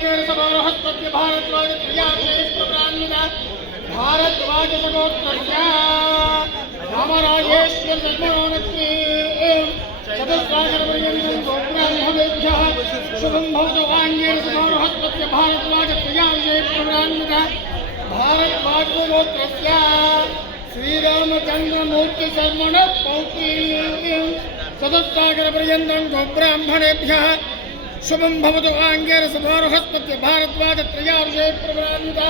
सरोहस्पत्य भारद्वाज प्रियाशेष्टप्रान्विता भारद्वाज सगोत्रस्य रामराजेश्वर जन्मनोनत्वे चतुस्रागरपर्यन्तं गोब्राह्मणेभ्यः शुभं भवतु वाङ्गेन सरोहस्पत्य भारद्वाज प्रियाशेष्टप्रान्विता भारद्वाज सगोत्रस्य श्रीरामचन्द्रमूर्ति शर्मण पौत्री चतुस्सागरपर्यन्तं गोब्राह्मणेभ्यः शुभं भवतु आङ्गेन समारोहस्पत्य भारद्वाज त्रयार्षेप्रभरान्विता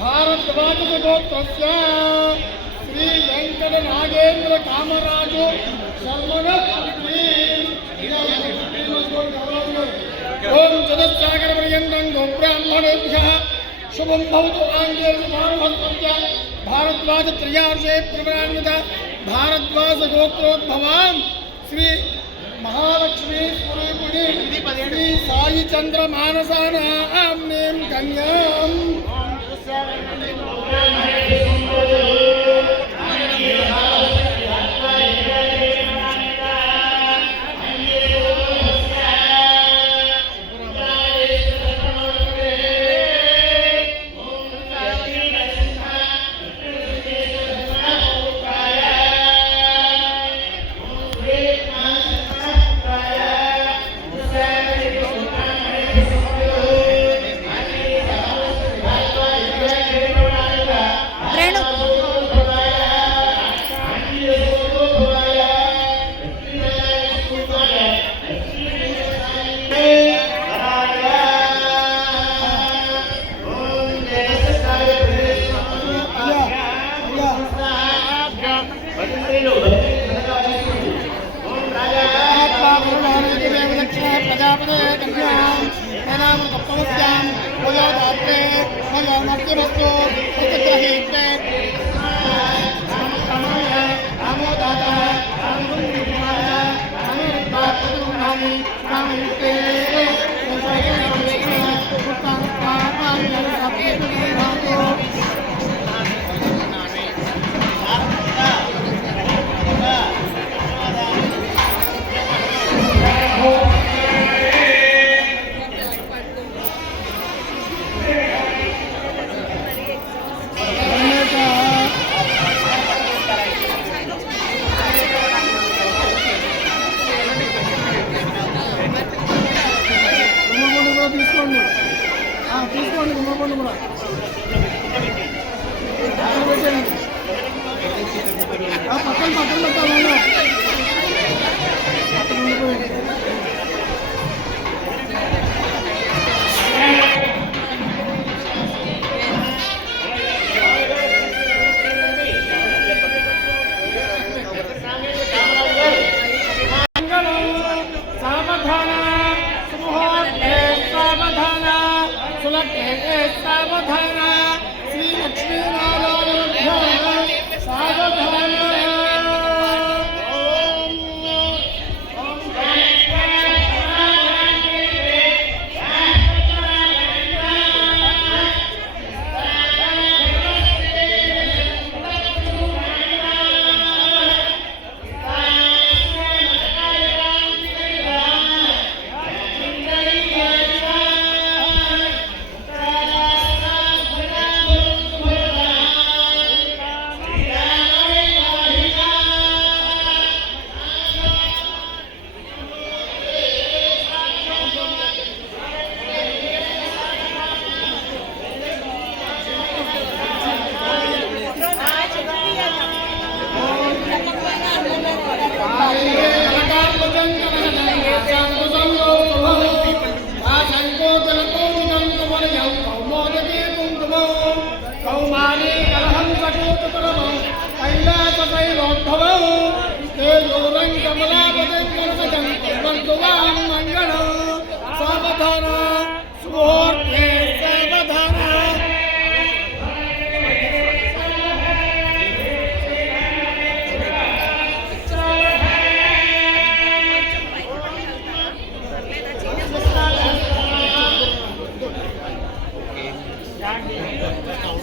भारद्वाज गोत्रस्य श्री वेंकट नागेन्द्र कामराजु शर्मण ओम चतुस्सागरपर्यन्तं गोब्राह्मणेभ्यः शुभं भवतु आङ्गेन समारोहस्पत्य भारद्वाज त्रयार्षेप्रभरान्विता भारद्वाज गोत्रोद्भवां श्री महालक्ष्मी श्री साई चंद्र मानसानां कन्याम्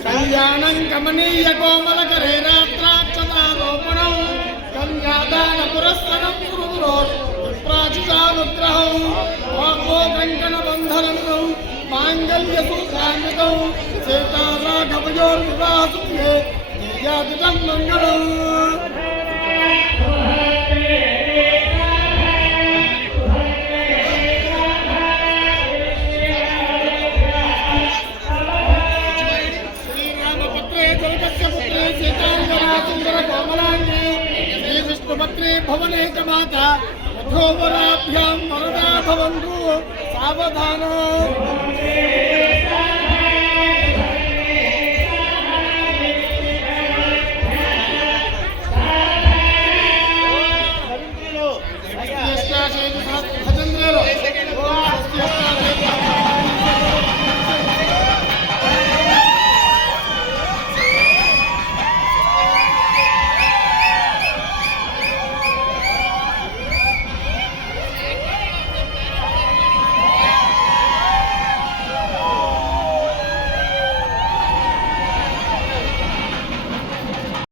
कल्याणं कमनीय कोमल करे रात्राक्षतारोपणं कन्यादान पुरस्सरं गुरुरोत् प्राचितानुग्रहं वाग्वो कङ्कण बन्धनं माङ्गल्यसूत्रान्वितौ सीताराघवयोर्विवाहसुखे जयादिदं मङ्गलम् श्रीरामपत्रे जनकस्य पुत्रे सीताङ्गनासुन्दरकोमलाङ्गे श्रीविष्णुपत्रे भवने च माता वधूवराभ्यां वरदा भवन्तु सावधान